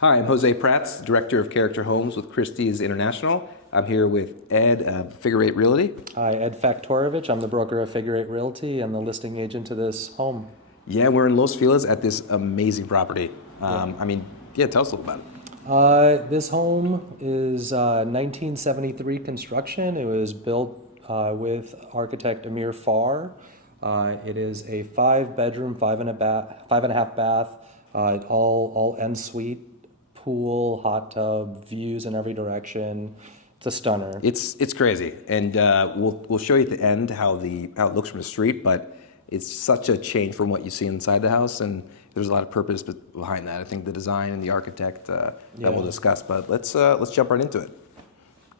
Hi, I'm Jose Prats, Director of Character Homes with Christie's International. I'm here with Ed of Figure Eight Realty. Hi, Ed Faktorovich. I'm the broker of Figure Eight Realty and the listing agent to this home. Yeah, we're in Los Feliz at this amazing property. Tell us a little about it. This home is 1973 construction. It was built with architect Amir Farr. It is a 5-bedroom, 5.5 bath, all en suite, pool, hot tub, views in every direction. It's a stunner. It's crazy, and we'll show you at the end how it looks from the street. But it's such a change from what you see inside the house, and there's a lot of purpose behind that. I think the design and the architect that we'll discuss. But let's jump right into it.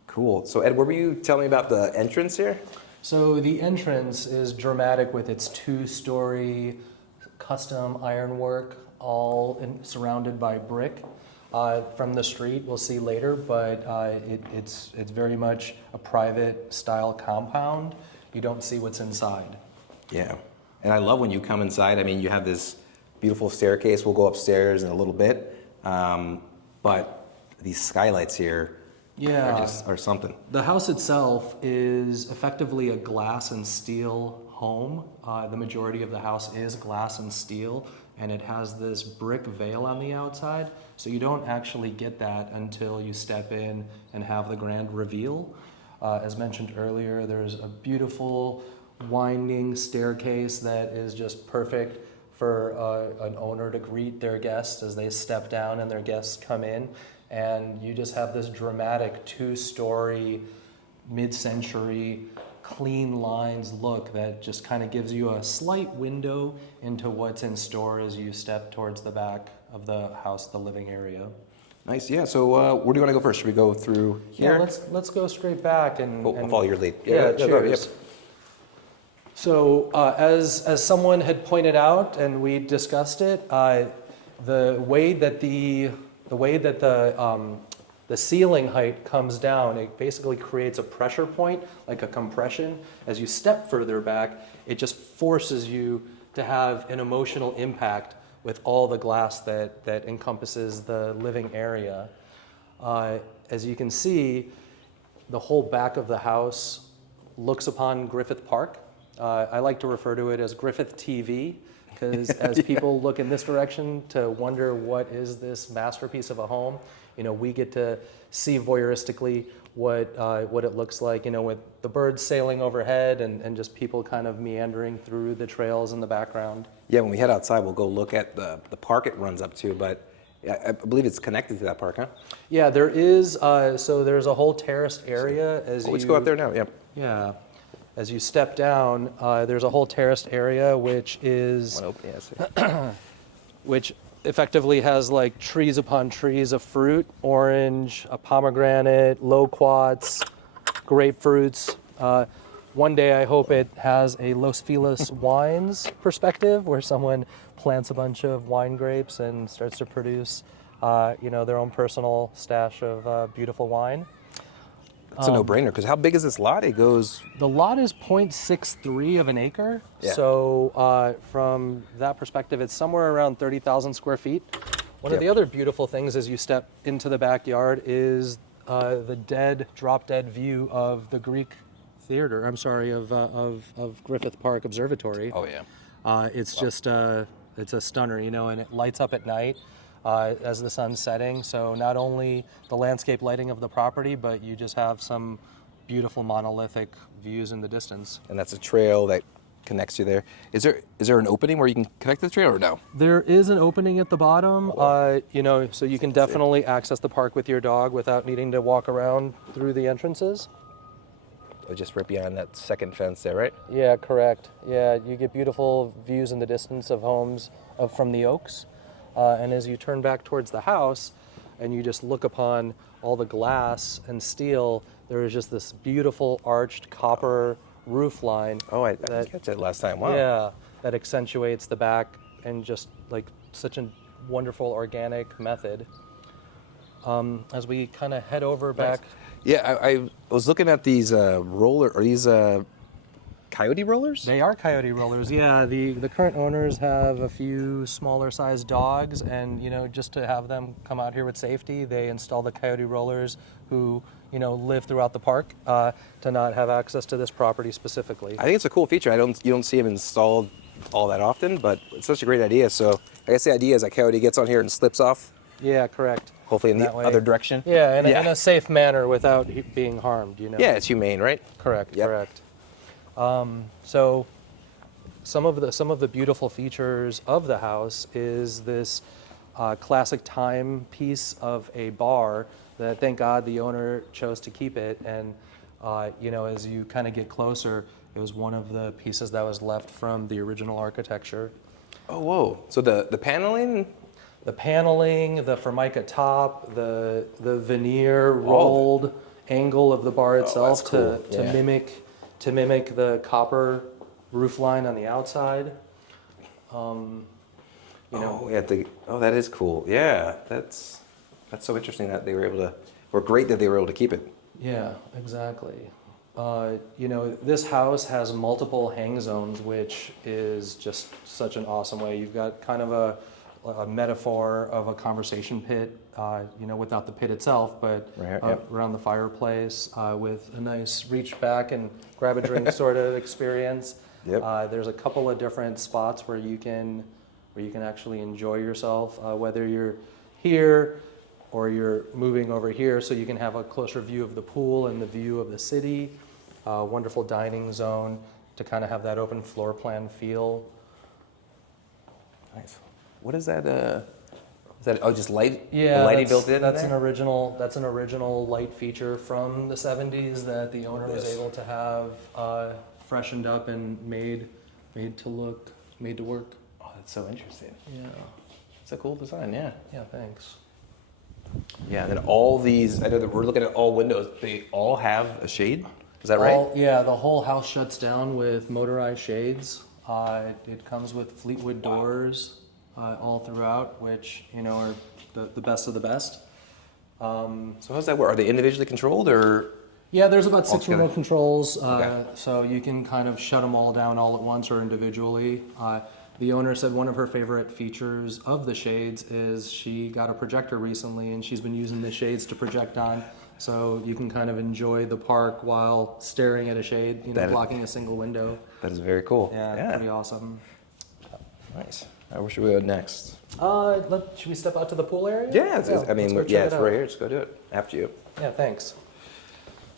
Cool. So Ed, what were you telling me about the entrance here? So the entrance is dramatic with its 2-story custom ironwork, all surrounded by brick. From the street, we'll see later, but it's very much a private style compound. You don't see what's inside. Yeah, and I love when you come inside. I mean, you have this beautiful staircase. We'll go upstairs in a little bit, but these skylights here are something. The house itself is effectively a glass and steel home. The majority of the house is glass and steel, and it has this brick veil on the outside, so you don't actually get that until you step in and have the grand reveal. As mentioned earlier, there's a beautiful winding staircase that is just perfect for an owner to greet their guests as they step down and their guests come in, and you just have this dramatic 2-story, mid-century, clean lines look that just kind of gives you a slight window into what's in store as you step towards the back of the house, the living area. Nice, yeah. So where do you want to go first? Should we go through here? Yeah, let's go straight back and I'll follow your lead. Yeah, cheers. Yep. So as someone had pointed out, and we discussed it, the way that the ceiling height comes down, it basically creates a pressure point, like a compression. As you step further back, it just forces you to have an emotional impact with all the glass that encompasses the living area. As you can see, the whole back of the house looks upon Griffith Park. I like to refer to it as Griffith TV, because as people look in this direction to wonder what is this masterpiece of a home, we get to see voyeuristically what it looks like, with the birds sailing overhead and just people kind of meandering through the trails in the background. Yeah, when we head outside, we'll go look at the park it runs up to, but I believe it's connected to that park, huh? Yeah, there is. So there's a whole terraced area. Let's go up there now, yeah. Yeah. As you step down, there's a whole terraced area, which is which effectively has like trees upon trees of fruit: orange, a pomegranate, loquats, grapefruits. One day I hope it has a Los Feliz wines perspective, where someone plants a bunch of wine grapes and starts to produce their own personal stash of beautiful wine. It's a no-brainer, because how big is this lot? The lot is 0.63 of an acre. Yeah. So from that perspective, it's somewhere around 30,000 square feet. One of the other beautiful things as you step into the backyard is the drop-dead view of the Greek theater. Of Griffith Park Observatory. Oh, yeah. It's just, it's a stunner, and it lights up at night. As the sun's setting, so not only the landscape lighting of the property, but you just have some beautiful monolithic views in the distance. And that's a trail that connects you there. Is there an opening where you can connect to the trail, or no? There is an opening at the bottom, so you can definitely access the park with your dog without needing to walk around through the entrances. Just right behind that second fence there, right? Yeah, correct. Yeah, you get beautiful views in the distance of homes from the Oaks. And as you turn back towards the house and you just look upon all the glass and steel, there is just this beautiful arched copper roof line. Oh, I didn't catch that last time. Wow. Yeah, that accentuates the back and just like such a wonderful organic method. As we kind of head over back. Yeah, I was looking at these coyote rollers? They are coyote rollers, yeah. The current owners have a few smaller sized dogs, and just to have them come out here with safety, they install the coyote rollers who live throughout the park to not have access to this property specifically. I think it's a cool feature. You don't see them installed all that often, but it's such a great idea. So I guess the idea is that coyote gets on here and slips off. Yeah, correct. Hopefully in the other direction. Yeah, in a safe manner without being harmed. Yeah, it's humane, right? Correct. Yep. Correct. So some of the beautiful features of the house is this classic time piece of a bar that, thank God, the owner chose to keep it. And as you kind of get closer, it was one of the pieces that was left from the original architecture. Oh, whoa! So the paneling. The paneling, the formica top, the veneer rolled angle of the bar itself cool. to mimic the copper roof line on the outside. That is cool. Yeah, that's so interesting that they were able to, or great that they were able to keep it. Yeah, exactly. This house has multiple hang zones, which is just such an awesome way. You've got kind of a metaphor of a conversation pit, without the pit itself, but around the fireplace with a nice reach back and grab a drink sort of experience. Yep. There's a couple of different spots where you can actually enjoy yourself, whether you're here or you're moving over here, so you can have a closer view of the pool and the view of the city. Wonderful dining zone to kind of have that open floor plan feel. Nice. What is that? Is that just light? Yeah, lighting built in. That's an original light feature from the '70s that the owner was able to have freshened up and made to work. Oh, that's so interesting. Yeah, it's a cool design. Yeah. Yeah, thanks. Yeah, and then all these. I know that we're looking at all windows. They all have a shade. Is that right? The whole house shuts down with motorized shades. It comes with Fleetwood doors all throughout, which are the best of the best. So how does that work? Are they individually controlled or? Yeah, there's about 6 Altogether? remote controls, Okay. so you can kind of shut them all down all at once or individually. The owner said one of her favorite features of the shades is she got a projector recently and she's been using the shades to project on, so you can kind of enjoy the park while staring at a shade, blocking a single window. That is very cool. Yeah, pretty awesome. Nice. Where should we go next? Should we step out to the pool area? Yeah, it's let's right out. here. Just go do it. After you. Yeah, thanks.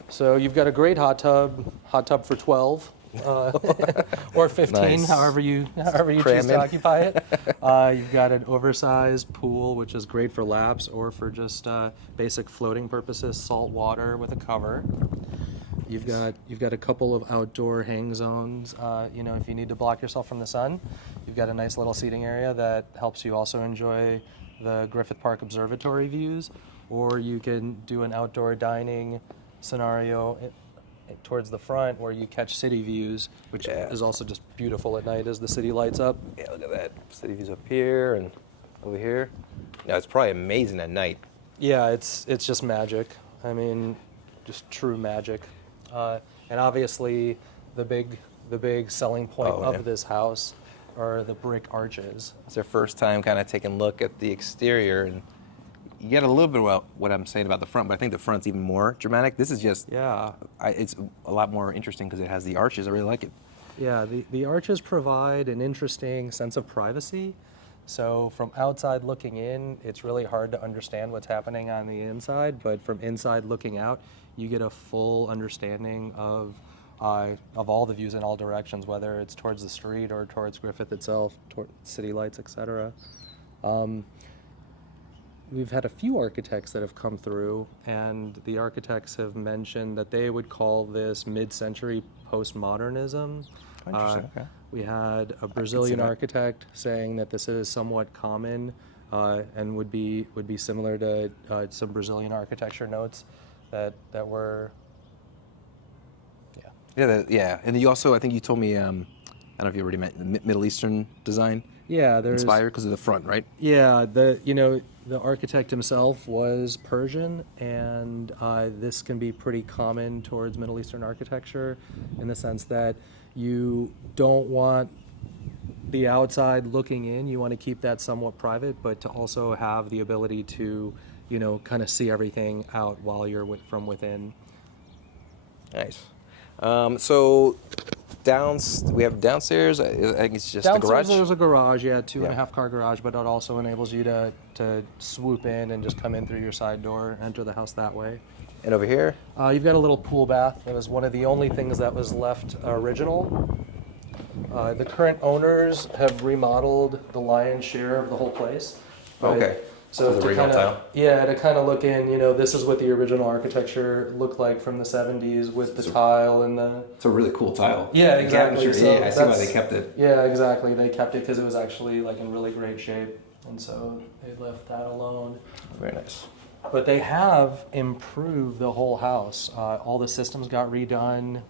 So you've got a great hot tub for 12. Or 15, Nice. however you choose to occupy it. You've got an oversized pool, which is great for laps or for just basic floating purposes, salt water with a cover. You've got a couple of outdoor hang zones. If you need to block yourself from the sun, you've got a nice little seating area that helps you also enjoy the Griffith Park Observatory views, or you can do an outdoor dining scenario towards the front where you catch city views, which is also just beautiful at night as the city lights up. Yeah, look at that. City views up here and over here. No, it's probably amazing at night. Yeah, it's just magic. I mean, just true magic. And obviously, the big selling point of this house are the brick arches. It's their first time kind of taking a look at the exterior, and you get a little bit about what I'm saying about the front, but I think the front's even more dramatic. This is just, it's a lot more interesting because it has the arches. I really like it. Yeah, the arches provide an interesting sense of privacy. So from outside looking in, it's really hard to understand what's happening on the inside, but from inside looking out, you get a full understanding of all the views in all directions, whether it's towards the street or towards Griffith itself, towards city lights, etc. We've had a few architects that have come through, and the architects have mentioned that they would call this mid-century postmodernism. Interesting. Okay. We had a Brazilian architect saying that this is somewhat common and would be similar to some Brazilian architecture notes that were. Yeah. And you also, I think you told me, I don't know if you already meant Middle Eastern design. Yeah, there's inspired because of the front, right? Yeah, the architect himself was Persian, and this can be pretty common towards Middle Eastern architecture in the sense that You don't want the outside looking in. You want to keep that somewhat private, but to also have the ability to, you know, kind of see everything out while you're from within. Nice. So we have downstairs. I think it's just the Downstairs garage. there's a garage, yeah, 2.5 Yeah. car garage, but it also enables you to swoop in and just come in through your side door, enter the house that way. And over here, You've got a little pool bath. It was one of the only things that was left original. The current owners have remodeled the lion's share of the whole place. But- okay. So the to original kind tile. of, yeah, to kind of look in, you know, this is what the original architecture looked like from the 70s with the tile and the... It's a really cool tile. Yeah, exactly. Sure. So Yeah, I see why that's- they kept it. Yeah, exactly. They kept it because it was actually like in really great shape. And so they left that alone. Very nice. But they have improved the whole house. All the systems got redone.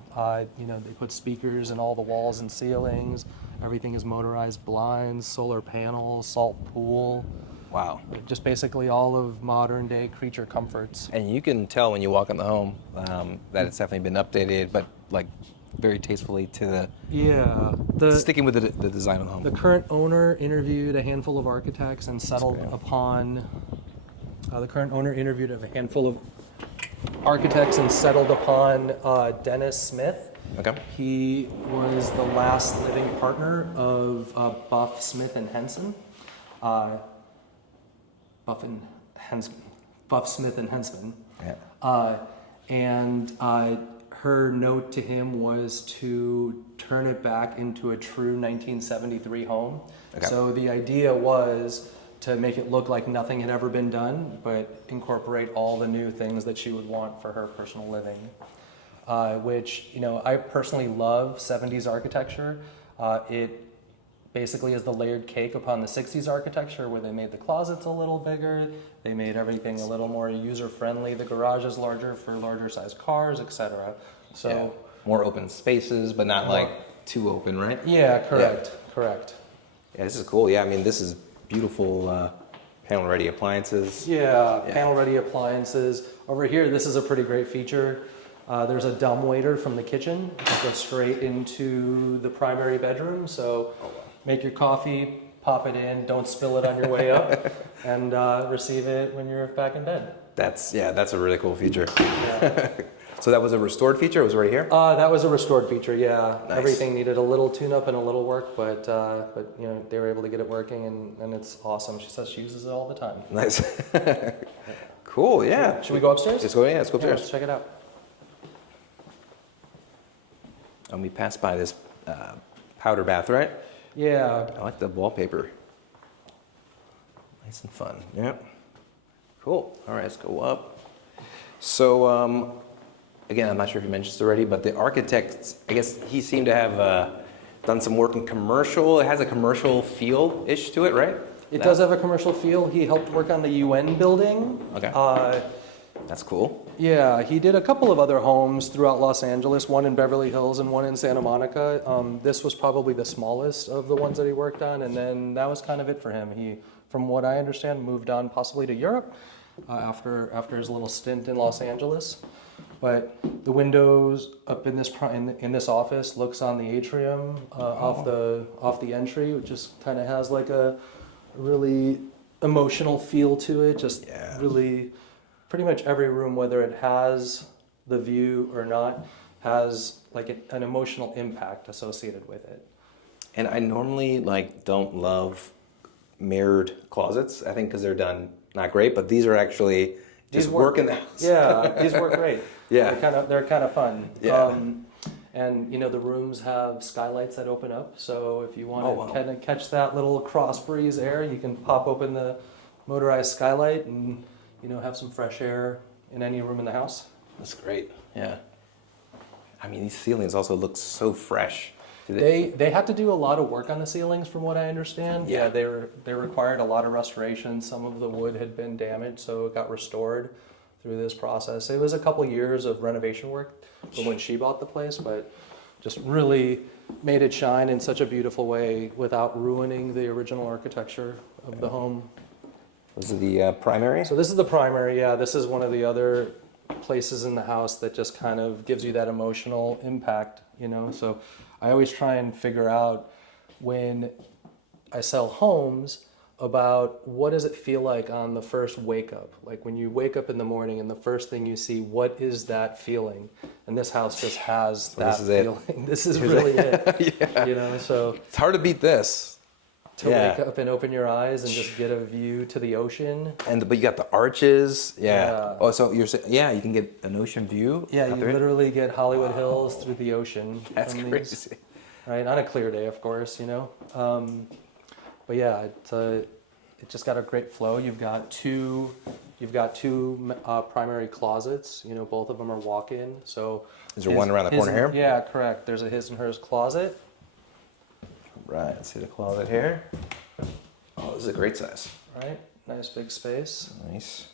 You know, they put speakers in all the walls and ceilings. Everything is motorized blinds, solar panels, salt pool. Wow. Just basically all of modern day creature comforts. And you can tell when you walk in the home that it's definitely been updated, but like very tastefully to the Yeah. sticking with the design of the home. The current owner interviewed a handful of architects and settled great. upon. The current owner interviewed a handful of architects and settled upon Dennis Smith. Okay. He was the last living partner of Buff Smith and Henson. Buff Smith and Hensman. Yeah. And her note to him was to turn it back into a true 1973 home. Okay. So the idea was to make it look like nothing had ever been done, but incorporate all the new things that she would want for her personal living. Which, you know, I personally love 70s architecture. It basically is the layered cake upon the 60s architecture, where they made the closets a little bigger, they made everything a little more user-friendly, the garage is larger for larger sized cars, etc. So Yeah. More open spaces, but not like too open, right? yeah, correct. Yeah, this is cool. Yeah, I mean, this is beautiful panel-ready appliances. Yeah, panel-ready appliances. Over here, this is a pretty great feature. There's a dumbwaiter from the kitchen that goes straight into the primary bedroom. So make your coffee, pop it in, don't spill it on your way up, and receive it when you're back in bed. That's a really cool feature. Yeah. So that was a restored feature? It was right here? That was a restored feature, yeah. Nice. Everything needed a little tune-up and a little work, but you know, they were able to get it working, and it's awesome. She says she uses it all the time. Nice. Cool, yeah. Should we go upstairs? Let's go Yeah, upstairs. let's check it out. And we passed by this powder bath, right? Yeah, I like the wallpaper. Nice and fun. Yep. Cool. All right, let's go up. So, again, I'm not sure if you mentioned this already, but the architect, I guess he seemed to have done some work in commercial. It has a commercial feel-ish to it, right? it does have a commercial feel. He helped work on the UN building. Okay. That's cool. Yeah, he did a couple of other homes throughout Los Angeles, one in Beverly Hills and one in Santa Monica. This was probably the smallest of the ones that he worked on, and then that was kind of it for him. He, from what I understand, moved on possibly to Europe after his little stint in Los Angeles. But the windows up in this office looks on the atrium off the entry, which just kind of has like a really emotional feel to it. Just really. Pretty much every room, whether it has the view or not, has like an emotional impact associated with it. And I normally don't love mirrored closets. I think because they're done not great, but these are actually just work in the house. Yeah, these work great. Yeah. They're kind of fun. Yeah. And you know, the rooms have skylights that open up, so if you want Oh, wow. to kind of catch that little cross breeze air, you can pop open the motorized skylight and, you know, have some fresh air in any room in the house. That's great. Yeah. I mean, these ceilings also look so fresh. They had to do a lot of work on the ceilings, from what I understand. Yeah. They required a lot of restoration. Some of the wood had been damaged, so it got restored through this process. It was a couple years of renovation work from when she bought the place, but just really made it shine in such a beautiful way without ruining the original architecture of the home. This is the primary? So this is the primary, yeah. This is one of the other places in the house that just kind of gives you that emotional impact, you know. So I always try and figure out when I sell homes about what does it feel like on the first wake up. Like when you wake up in the morning and the first thing you see, what is that feeling? And this house just has that feeling. This is really it. Yeah. You know, so It's hard to beat this. to wake up and open your eyes and just get a view to the ocean. But you got the arches. Yeah. Yeah. Oh, so you're saying, yeah, you can get an ocean view. Yeah, you out there? literally get Hollywood Hills through the ocean. That's from crazy. these, right? On a clear day, of course, you know. But yeah, it just got a great flow. You've got two primary closets. You know, both of them are walk-in. So Is there one around the corner here? Yeah, correct. There's a his and hers closet. Right. Let's see the closet here. Oh, this is a great size. Right, nice big space. Nice.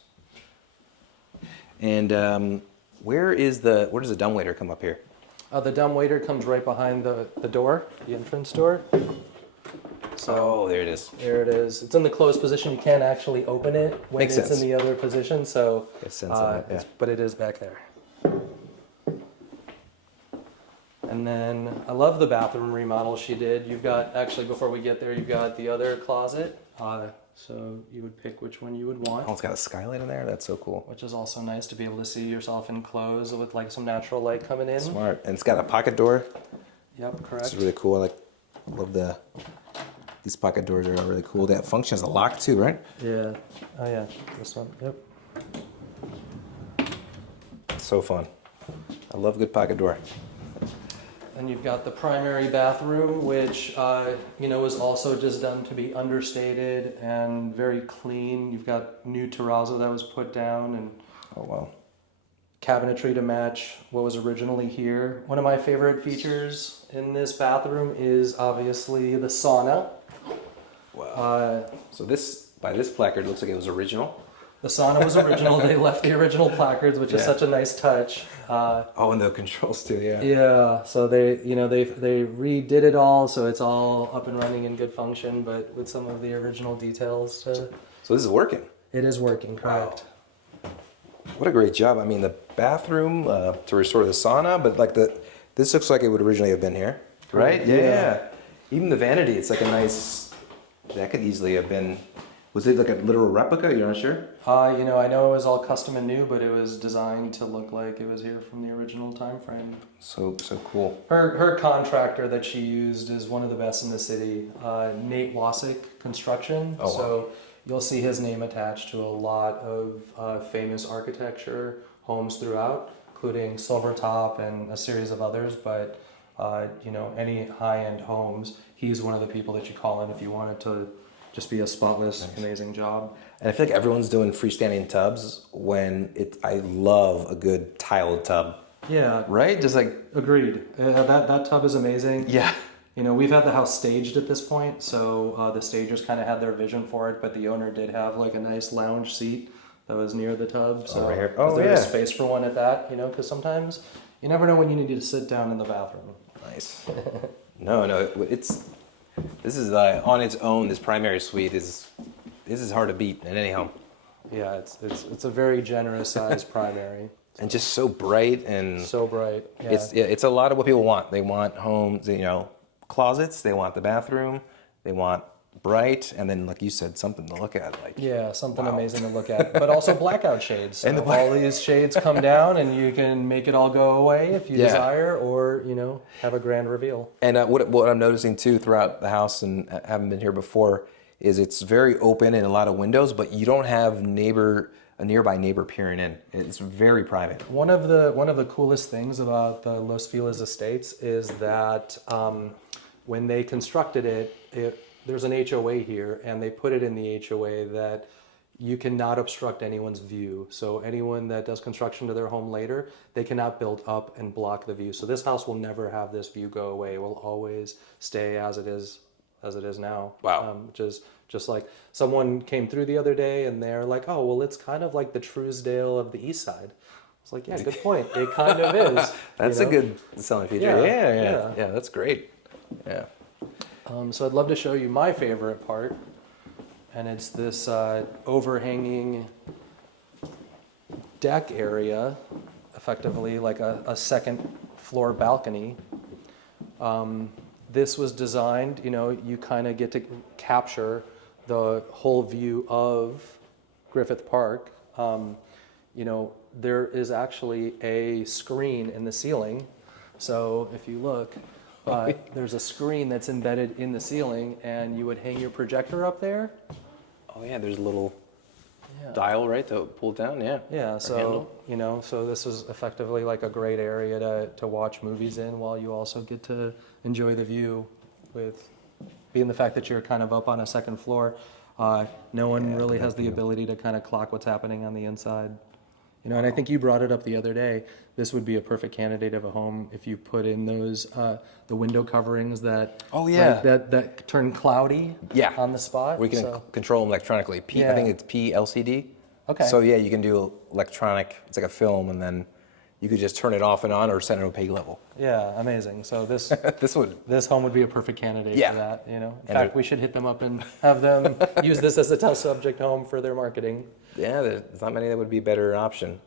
And where does the dumbwaiter come up here? The dumbwaiter comes right behind the door, the entrance door. So there it is. there it is. It's in the closed position. You can't actually open it when Makes it's sense. in the other position. So, Makes sense of it, yeah. but it is back there. And then I love the bathroom remodel she did. You've got, actually before we get there, you've got the other closet. So you would pick which one you would want. Oh, it's got a skylight in there. That's so cool. Which is also nice to be able to see yourself enclosed with like some natural light coming in. Smart. And it's got a pocket door. Yep, correct. It's really cool. I love these pocket doors are really cool. That function as a lock too, right? Yeah. Oh yeah, this one. Yep. It's so fun. I love a good pocket door. And you've got the primary bathroom, which is also just done to be understated and very clean. You've got new terrazzo that was put down and Oh wow. cabinetry to match what was originally here. One of my favorite features in this bathroom is obviously the sauna. Wow. So by this placard looks like it was original. The sauna was original. They left the original placards, which is such a nice touch. And the controls too. Yeah. Yeah, so they redid it all, so it's all up and running in good function, but with some of the original details. So this is working. It is working, correct. Wow. What a great job. I mean, the bathroom to restore the sauna, but this looks like it would originally have been here, right? Yeah. Even the vanity, it's like a nice. That could easily have been. Was it like a literal replica? You're not sure? I know it was all custom and new, but it was designed to look like it was here from the original time frame. So cool. Her contractor that she used is one of the best in the city, Nate Wasick Construction. Oh, wow. So you'll see his name attached to a lot of famous architecture homes throughout, including Silvertop and a series of others. But any high-end homes, he's one of the people that you call in if you wanted to just be a spotless, amazing job. And I feel like everyone's doing freestanding tubs I love a good tiled tub. Yeah. Right? Just like. Agreed. That tub is amazing. Yeah. We've had the house staged at this point, so the stagers kind of had their vision for it, but the owner did have like a nice lounge seat that was near the tub. So right here. there was space for one at that, because sometimes you never know when you need to sit down in the bathroom. Nice. No, this is on its own. This primary suite is hard to beat in any home. Yeah, it's a very generous size primary. And just so bright and So bright. Yeah. It's a lot of what people want. They want homes, closets. They want the bathroom. They want bright, and then like you said, something to look at. Something wow. amazing to look at, but also blackout shades. So And all these shades come down, and you can make it all go away if you desire, or have a grand reveal. And what I'm noticing too throughout the house, and haven't been here before, is it's very open and a lot of windows, but you don't have a nearby neighbor peering in. It's very private. One of the coolest things about the Los Feliz Estates is that when they constructed it, there's an HOA here, and they put it in the HOA that you cannot obstruct anyone's view. So anyone that does construction to their home later, they cannot build up and block the view. So this house will never have this view go away. It will always stay as it is now. Wow. Which is just like someone came through the other day, and they're like, oh, well, it's kind of like the Truesdale of the East Side. It's like, yeah, good point. It kind of is. That's a good selling feature. Yeah. Yeah, that's great. Yeah. So I'd love to show you my favorite part, and it's this overhanging deck area, effectively like a second floor balcony, This was designed, you kind of get to capture the whole view of Griffith Park. There is actually a screen in the ceiling. So if you look, there's a screen that's embedded in the ceiling, and you would hang your projector up there. Oh yeah, there's a little dial, right, to pull it down, yeah. Yeah, Or so, handle. so this is effectively like a great area to watch movies in, while you also get to enjoy the view, with being the fact that you're kind of up on a second floor. No one really has the ability to kind of clock what's happening on the inside. And I think you brought it up the other day. This would be a perfect candidate of a home if you put in those the window coverings that that turn cloudy on the spot. We can control them electronically. I think it's PLCD. Okay. So yeah, you can do electronic. It's like a film, and then you could just turn it off and on, or set an opaque level. Yeah, amazing. So this this home would be a perfect candidate for that. In And fact, we should hit them up and have them use this as a test subject home for their marketing. Yeah, there's not many that would be a better option.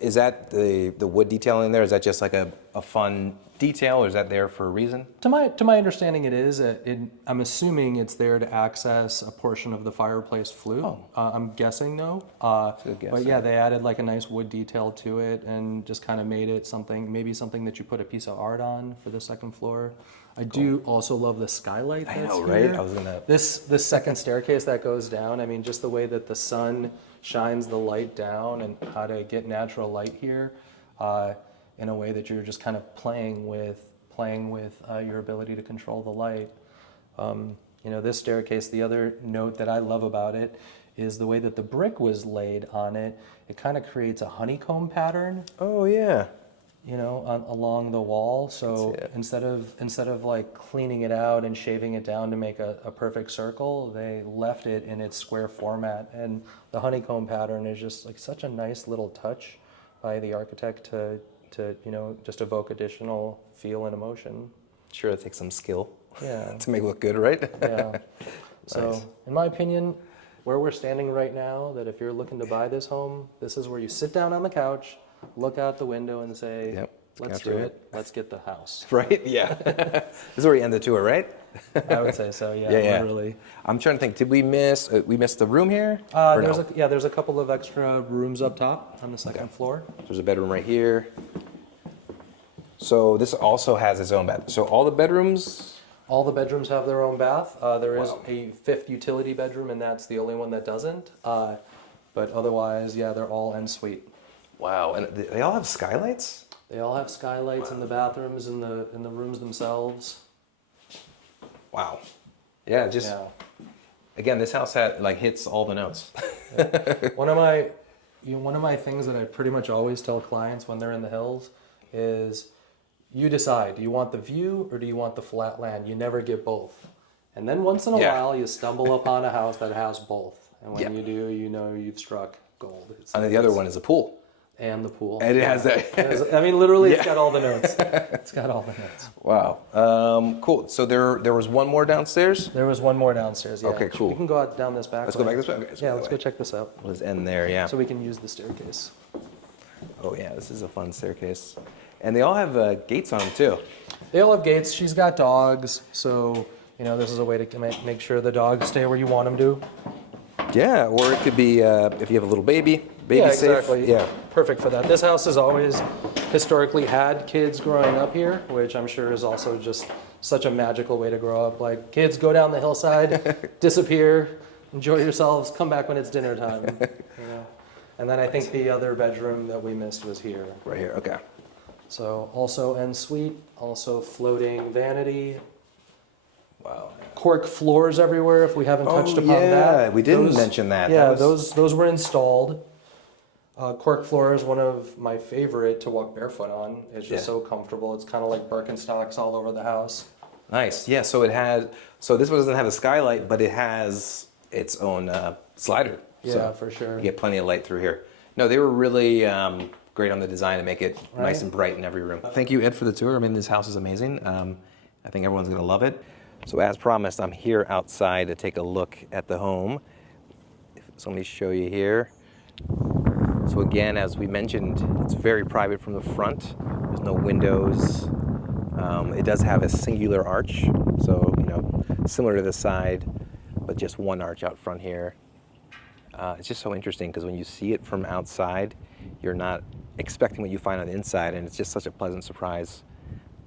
Is that the wood detailing there? Is that just like a fun detail, or is that there for a reason? To my understanding, it is. I'm assuming it's there to access a portion of the fireplace flue. Oh. I'm guessing no. Good guess, But yeah, they added like a nice wood detail to it, and just kind of made it maybe something that you put a piece of art on for the second floor. I do also love the skylight that's I know, here. right? I was gonna. This second staircase that goes down, I mean, just the way that the sun shines the light down, and how to get natural light here in a way that you're just kind of playing with your ability to control the light. This staircase, the other note that I love about it is the way that the brick was laid on it. It kind of creates a honeycomb pattern. Oh yeah. Along the wall. So instead of like cleaning it out and shaving it down to make a perfect circle, they left it in its square format. And the honeycomb pattern is just like such a nice little touch by the architect to just evoke additional feel and emotion. Sure, it takes some skill. Yeah. To make it look good, right? Yeah. So Nice. in my opinion, where we're standing right now, that if you're looking to buy this home, this is where you sit down on the couch, look out the window, and say, Yep, let's capture do it. it. Let's get the house. Right? Yeah. This is where we end the tour, right? I would say so, yeah, Yeah. literally. I'm trying to think. Did we miss the room here? Or no? There's a couple of extra rooms up top on the second floor. There's a bedroom right here. So this also has its own bathroom. So all the bedrooms. All the bedrooms have their own bath. There is Wow. a fifth utility bedroom, and that's the only one that doesn't. But otherwise, yeah, they're all en suite. Wow, and they all have skylights. They all have skylights in the bathrooms, in the rooms themselves. Wow. Yeah, just Yeah. again, this house hits all the notes. One of my things that I pretty much always tell clients when they're in the hills is, you decide, do you want the view or do you want the flat land? You never get both. And then once in a while, you stumble upon a house that has both. And when you do, you've struck gold. And the other one is a pool. And the pool. And it has that. I mean, literally, it's got all the notes. It's got all the notes. Wow. Cool. So there was one more downstairs. There was one more downstairs, yeah. Okay, cool. We can go out down this back Let's way. go back this way. Okay, Yeah, let's go check this out. Let's end there. Yeah. So we can use the staircase. Oh yeah, this is a fun staircase. And they all have gates on them too. They all have gates. She's got dogs, so this is a way to make sure the dogs stay where you want them to. Yeah, or it could be if you have a little baby Yeah, safe. exactly. Yeah. Perfect for that. This house has always historically had kids growing up here, which I'm sure is also just such a magical way to grow up. Like, kids go down the hillside, disappear, enjoy yourselves, come back when it's dinner time. And then I think the other bedroom that we missed was here. Right here. Okay. So also en suite, also floating vanity, Wow. cork floors everywhere if we haven't touched upon yeah, that. we didn't mention that. Yeah, That was- those were installed. Cork floor is one of my favorite to walk barefoot on. It's just so comfortable. It's kind of like Birkenstocks all over the house. Nice. Yeah. So it has. So this one doesn't have a skylight, but it has its own slider. Yeah, So for sure. you get plenty of light through here. No, they were really great on the design to make it nice and bright in every room. Thank you, Ed, for the tour. I mean, this house is amazing. I think everyone's going to love it. So as promised, I'm here outside to take a look at the home. So let me show you here. So again, as we mentioned, it's very private from the front. There's no windows. It does have a singular arch, so similar to the side, but just one arch out front here. It's just so interesting because when you see it from outside, you're not expecting what you find on the inside, and it's just such a pleasant surprise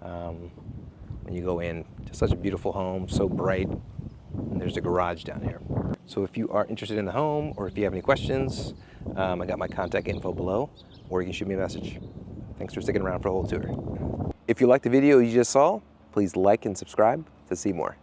when you go in. Just such a beautiful home, so bright, and there's a garage down here. So if you are interested in the home, or if you have any questions, I got my contact info below, or you can shoot me a message. Thanks for sticking around for the whole tour. If you liked the video you just saw, please like and subscribe to see more.